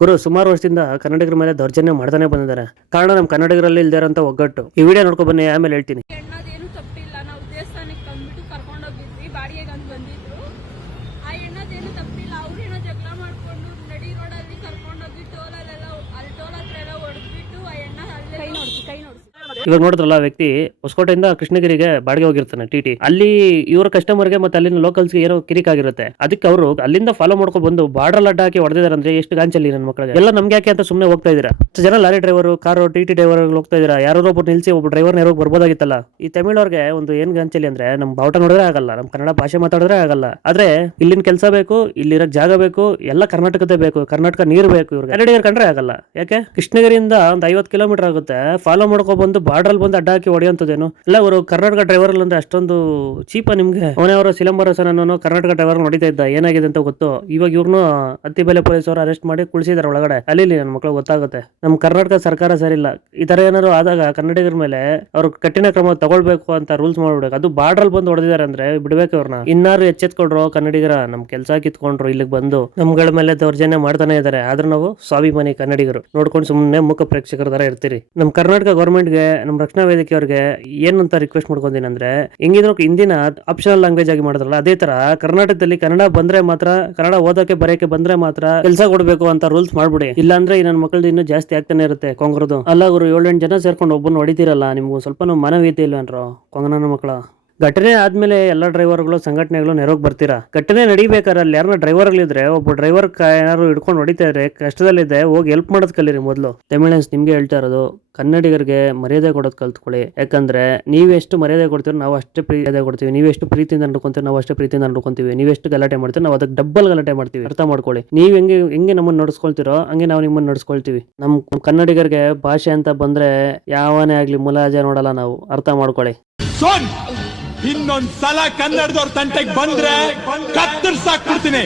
ಗುರು ಸುಮಾರು ವರ್ಷದಿಂದ ಕನ್ನಡಿಗರ ಮೇಲೆ ದೌರ್ಜನ್ಯ ಮಾಡ್ತಾನೆ ಬಂದಿದ್ದಾರೆ. ಕಾರಣ ನಮ್ಮ ಕನ್ನಡಿಗರಲ್ಲಿ ಇಲ್ದೇ ಇರೋಂಥ ಒಗ್ಗಟ್ಟು. ಈ ವಿಡಿಯೋ ನೋಡ್ಕೊ ಬನ್ನಿ, ಆಮೇಲೆ ಹೇಳ್ತೀನಿ. ಎಣ್ಣದೇನು ತಪ್ಪಿಲ್ಲ. ನಾವು ದೇವಸ್ಥಾನಕ್ಕೆ ಬಂದ್ಬಿಟ್ಟು ಕರ್ಕೊಂಡೋಗಿದ್ವಿ, ಬಾಡಿಗೆಗೆ ಅಂತ ಬಂದಿದ್ರು. ಆ ಎಣ್ಣದೇನು ತಪ್ಪಿಲ್ಲ. ಅವ್ರೇನೋ ಜಗಳ ಮಾಡ್ಕೊಂಡು ನಡಿ ರೋಡಲ್ಲಿ ಕರ್ಕೊಂಡೋಗಿ ಟೋಲಲ್ಲೆಲ್ಲ ಅಲ್ಲಿ ಟೋಲ್ ಹತ್ರ ಎಲ್ಲ ಹೊಡೆದ್ಬಿಟ್ಟು ಆ ಎಣ್ಣ ಅಲ್ಲೇ ಕೈ ನೋಡಿಸಿ ಇವಾಗ ನೋಡಿದ್ರಲ್ಲ, ಆ ವ್ಯಕ್ತಿ ಹೊಸಕೋಟೆಯಿಂದ ಕೃಷ್ಣಗಿರಿಗೆ ಬಾಡಿಗೆ ಹೋಗಿರ್ತಾನೆ ಟಿಟಿ. ಅಲ್ಲಿ ಇವರ ಕಸ್ಟಮರ್ಗೆ ಮತ್ತೆ ಅಲ್ಲಿನ ಲೋಕಲ್ಸ್ಗೆ ಏನೋ ಕಿರಿಕ್ ಆಗಿರುತ್ತೆ. ಅದಕ್ಕೆ ಅವರು ಅಲ್ಲಿಂದ ಫಾಲೋ ಮಾಡ್ಕೊಂಡು ಬಂದು ಬಾರ್ಡರ್ ಅಡ್ಡ ಹಾಕಿ ಹೊಡೆದಿದ್ದಾರೆ. ಅಂದ್ರೆ ಎಷ್ಟು ಗಾಂಚಲ್ಲಿ ನನ್ನ ಮಕ್ಕಳಿಗೆ ಎಲ್ಲ ನಮ್ಗೆ ಯಾಕೆ ಅಂತ ಸುಮ್ಮನೆ ಹೋಗ್ತಾ ಇದೀರಾ? ಜನ lorry driver, car, TT driver ಹೋಗ್ತಾ ಇದೀರಾ? ಯಾರೋ ಒಬ್ಬರು ನಿಲ್ಸಿ ಒಬ್ಬ ಡ್ರೈವರ್ನ ಯಾರೋ ಬರ್ಬೋದಾಗಿತ್ತಲ್ಲ. ಈ ತಮಿಳವ್ರಿಗೆ ಒಂದು ಏನ್ ಗಾಂಚಲಿ ಅಂದ್ರೆ ನಮ್ ಬಾವುಟ ನೋಡಿದ್ರೆ ಆಗಲ್ಲ, ನಮ್ ಕನ್ನಡ ಭಾಷೆ ಮಾತಾಡಿದ್ರೆ ಆಗಲ್ಲ. ಆದ್ರೆ ಇಲ್ಲಿನ ಕೆಲಸ ಬೇಕು, ಇಲ್ಲಿರೋ ಜಾಗ ಬೇಕು, ಎಲ್ಲ ಕರ್ನಾಟಕದೇ ಬೇಕು, ಕರ್ನಾಟಕ ನೀರು ಬೇಕು. ಇವ್ರಿಗೆ ಕನ್ನಡಿಗರು ಕಂಡ್ರೆ ಆಗಲ್ಲ. ಯಾಕೆ? ಕೃಷ್ಣಗಿರಿಯಿಂದ ಒಂದು 50 ಕಿಲೋಮೀಟರ್ ಆಗುತ್ತೆ. ಫಾಲೋ ಮಾಡ್ಕೊ ಬಂದು ಬಾರ್ಡರ್ ಬಂದು ಅಡ್ಡ ಹಾಕಿ ಹೊಡೆಯುವಂತದೇನು ಇಲ್ಲ. ಅವರು ಕರ್ನಾಟಕ ಡ್ರೈವರ್ ಅಂದ್ರೆ ಅಷ್ಟೊಂದು ಚೀಪ ನಿಮ್ಗೆ? ಅವನವರ ಸಿಲಂಬರಸನನ್ನು ಕರ್ನಾಟಕ ಡ್ರೈವರ್ ಹೊಡಿತಾ ಇದ್ದ, ಏನಾಗಿದೆ ಅಂತ ಗೊತ್ತು. ಇವಾಗ ಇವ್ರನ್ನು ಅತ್ತಿಬೆಲೆ ಪೊಲೀಸ್ ಅವರು ಅರೆಸ್ಟ್ ಮಾಡಿ ಕುಳಿಸಿದಾರೆ ಒಳಗಡೆ. ಅಲ್ಲಿ ನನ್ನ ಮಕ್ಕಳು ಗೊತ್ತಾಗುತ್ತೆ. ನಮ್ಮ ಕರ್ನಾಟಕ ಸರ್ಕಾರ ಸರಿಯಿಲ್ಲ. ಈ ತರ ಏನಾದ್ರು ಆದಾಗ ಕನ್ನಡಿಗರ ಮೇಲೆ ಅವ್ರು ಕಠಿಣ ಕ್ರಮ ತಗೊಳ್ಬೇಕು ಅಂತ ರೂಲ್ಸ್ ಮಾಡ್ಬಿಡ್ಬೇಕು. ಅದು ಬಾರ್ಡರ್ ಬಂದು ಹೊಡೆದಿದ್ದಾರೆ ಅಂದ್ರೆ ಬಿಡ್ಬೇಕು ಅವ್ರನ್ನ. ಇನ್ನಾರು ಎಚ್ಚೆತ್ಕೊಂಡ್ರು ಕನ್ನಡಿಗರ ನಮ್ ಕೆಲಸ ಕಿತ್ಕೊಂಡ್ರು, ಇಲ್ಲಿಗೆ ಬಂದು ನಮ್ಗಳ ಮೇಲೆ ದೌರ್ಜನ್ಯ ಮಾಡ್ತಾನೆ ಇದಾರೆ. ಆದ್ರೆ ನಾವು ಸ್ವಾಭಿಮಾನಿ ಕನ್ನಡಿಗರು ನೋಡ್ಕೊಂಡು ಸುಮ್ಮನೆ ಮುಖ ಪ್ರೇಕ್ಷಕರ ತರ ಇರ್ತೀರಿ. ನಮ್ ಕರ್ನಾಟಕ ಗೌರ್ಮೆಂಟ್ಗೆ, ನಮ್ ರಕ್ಷಣಾ ವೇದಿಕೆ ಅವ್ರಿಗೆ ಏನಂತ ರಿಕ್ವೆಸ್ಟ್ ಮಾಡ್ಕೊಂತೀನಿ ಅಂದ್ರೆ, ಹೆಂಗಿದ್ರು ಹಿಂದಿನ ಆಪ್ಷನಲ್ ಲ್ಯಾಂಗ್ವೇಜ್ ಆಗಿ ಮಾಡಿದ್ರಲ್ಲ, ಅದೇ ತರ ಕರ್ನಾಟಕದಲ್ಲಿ ಕನ್ನಡ ಬಂದ್ರೆ ಮಾತ್ರ, ಕನ್ನಡ ಓದಕ್ಕೆ ಬರೆಯಕ್ಕೆ ಬಂದ್ರೆ ಮಾತ್ರ ಕೆಲಸ ಕೊಡ್ಬೇಕು ಅಂತ ರೂಲ್ಸ್ ಮಾಡ್ಬಿಡಿ. ಇಲ್ಲಾಂದ್ರೆ ಈ ನನ್ನ ಮಕ್ಕಳದ್ದು ಇನ್ನೂ ಜಾಸ್ತಿ ಆಗ್ತಾನೆ ಇರುತ್ತೆ ಕೊಂಗ್ರದು. ಅಲ್ಲ ಗುರು, 7-8 ಜನ ಸೇರ್ಕೊಂಡು ಒಬ್ಬನ ಹೊಡಿತೀರಲ್ಲ, ನಿಮ್ಗೂ ಸ್ವಲ್ಪ ಮಾನವೀಯತೆ ಇಲ್ವೇನ್ರೋ ಕೊಂಗನ ಮಕ್ಕಳ? ಘಟನೆ ಆದ್ಮೇಲೆ ಎಲ್ಲ ಡ್ರೈವರ್ಗಳು, ಸಂಘಟನೆಗಳು ನೆರೋಗ್ ಬರ್ತೀರಾ. ಘಟನೆ ನಡಿಬೇಕಾದ್ರೆ ಅಲ್ಲಿ ಯಾರನ್ನ ಡ್ರೈವರ್ಗಳಿದ್ರೆ, ಒಬ್ಬ ಡ್ರೈವರ್ ಯಾರು ಹಿಡ್ಕೊಂಡು ಹೊಡಿತಾ ಇದ್ರೆ, ಕಷ್ಟದಲ್ಲಿದೆ, ಹೋಗಿ ಹೆಲ್ಪ್ ಮಾಡೋದ್ ಕಲೀರಿ ಮೊದಲು. ತಮಿಳಿಯನ್ಸ್ ನಿಮ್ಗೆ ಹೇಳ್ತಾ ಇರೋದು, ಕನ್ನಡಿಗರಿಗೆ ಮರ್ಯಾದೆ ಕೊಡೋದು ಕಲ್ತ್ಕೊಳ್ಳಿ. ಯಾಕಂದ್ರೆ ನೀವೆಷ್ಟು ಮರ್ಯಾದೆ ಕೊಡ್ತೀರೋ ನಾವು ಅಷ್ಟೇ ಮರ್ಯಾದೆ ಕೊಡ್ತೀವಿ. ನೀವೆಷ್ಟು ಪ್ರೀತಿಯಿಂದ ನಡ್ಕೊಂತೀವಿ ನಾವು ಅಷ್ಟೇ ಪ್ರೀತಿಯಿಂದ ನಡ್ಕೊಂತೀವಿ. ನೀವೆಷ್ಟು ಗಲಾಟೆ ಮಾಡ್ತೀವಿ ನಾವು ಅದಕ್ಕೆ ಡಬ್ಬಲ್ ಗಲಾಟೆ ಮಾಡ್ತೀವಿ. ಅರ್ಥ ಮಾಡ್ಕೊಳ್ಳಿ. ನೀವ್ ಹೆಂಗೆ ನಮ್ಮನ್ನ ನಡ್ಸ್ಕೊಳ್ತಿರೋ ಹಂಗೆ ನಾವು ನಿಮ್ಮನ್ನ ನಡ್ಸ್ಕೊಳ್ತೀವಿ. ನಮ್ ಕನ್ನಡಿಗರಿಗೆ ಭಾಷೆ ಅಂತ ಬಂದ್ರೆ ಯಾವನೇ ಆಗ್ಲಿ ಮುಲಾಜೆ ನೋಡಲ್ಲ ನಾವು. ಅರ್ಥ ಮಾಡ್ಕೊಳ್ಳಿ. ಇನ್ನೊಂದ್ಸಲ ಕನ್ನಡದವ್ರ ತಂಟೆಗೆ ಬಂದ್ರೆ ಕತ್ತರಿಸಾಕ್ಬಿಡ್ತೀನಿ.